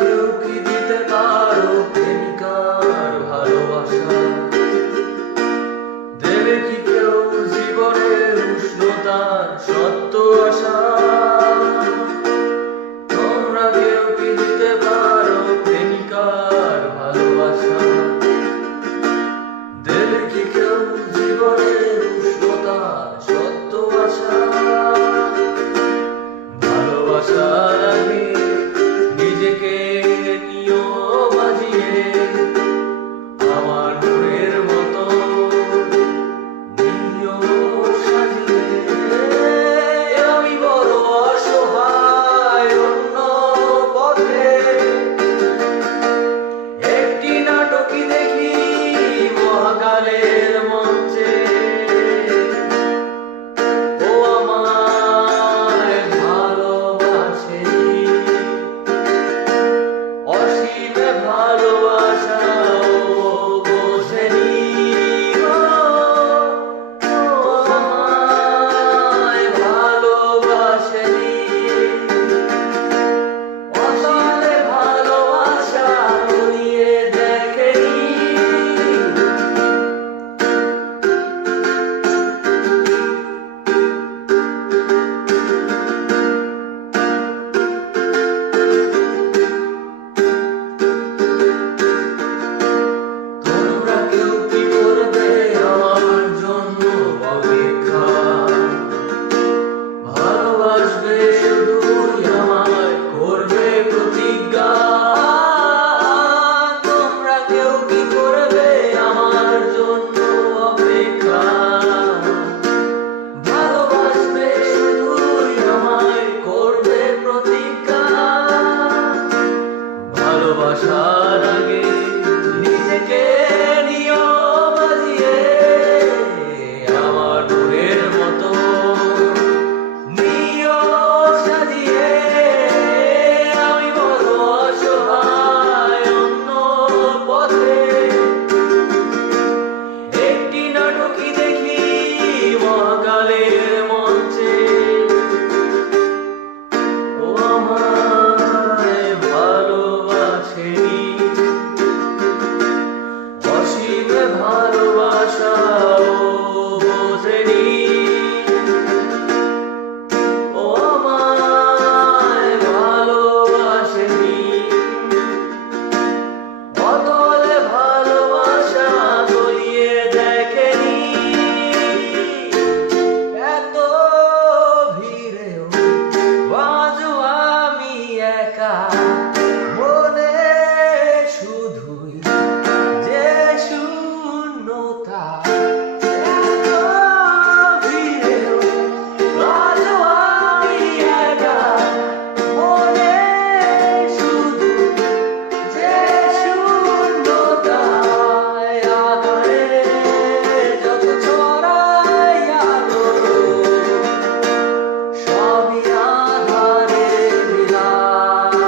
কেউ কি দিতে পারো প্রেমিকার ভালোবাসা? দেবে কি কেউ জীবনের উষ্ণতার সত্য আশা? তোমরা কেউ কি দিতে পারো প্রেমিকার ভালোবাসা? দেবে কি কেউ জীবনের উষ্ণতার সত্য আশা? ভালোবাসার আগে নিজেকে নিও বাজিয়ে, আমার মনের মতো নিও সাজিয়ে। আমি বড় অসহায় অন্য পথে, একটি নাটকই দেখি মহাকালের মঞ্চে। ও আমায় ভালোবাসেনি, অসীমে ভালোবাসা ও বোঝেনি। ও আমায় ভালোবাসেনি, অসীমে ভালোবাসা নিয়ে দেখেনি। তোমরা কেউ কি করবে আমার জন্য অপেক্ষা? ভালোবাসবে শুধুই আমায়, করবে প্রতিজ্ঞা। তোমরা কেউ কি করবে আমার জন্য অপেক্ষা? ভালোবাসবে শুধুই আমায়, করবে প্রতিজ্ঞা। ভালোবাসার আগে নিজেকে নিও বাজিয়ে, আমার মনের মতো নিও সাজিয়ে। আমি বড় অসহায় অন্য পথে, একটি নাটকই দেখি মহাকালের মঞ্চে। ও আমায় ভালোবাসেনি, অসীমে ভালোবাসা ও বোঝেনি। ও আমায় ভালোবাসেনি, অতলে ভালোবাসা গলিয়ে দেখেনি। এত ভিড়েও বাজো আমি একা, মনে শুধুই যে শূন্যতা। এত ভিড়েও বাজো আমি একা, মনে শুধু যে শূন্যতা। আধারে যত ছড়াই আলো, সবই আধারে মিলায়।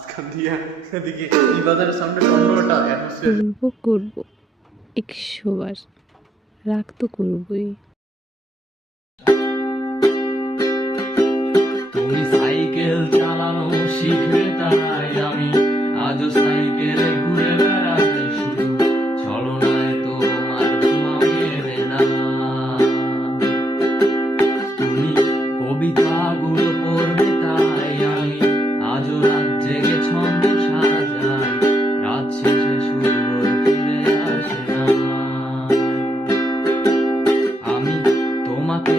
মাঝখান দিয়ে এদিকে এই বাজারের সামনে অন্যটা অ্যাটমসফিয়ার। করব 100 বার, রাগ তো করবই। তুমি সাইকেল চালানো শিখবে তাই আমি আজও সাইকেলে ঘুরে বেড়াই, শুধু ছলনায় তোমার ধোঁয়া মেলে না। তুমি কবিতাগুলো পড়বে তাই আমি আজও রাত জেগে ছন্দ সাজাই, রাত শেষে সুর ফিরে আসে না। আমি তোমাকে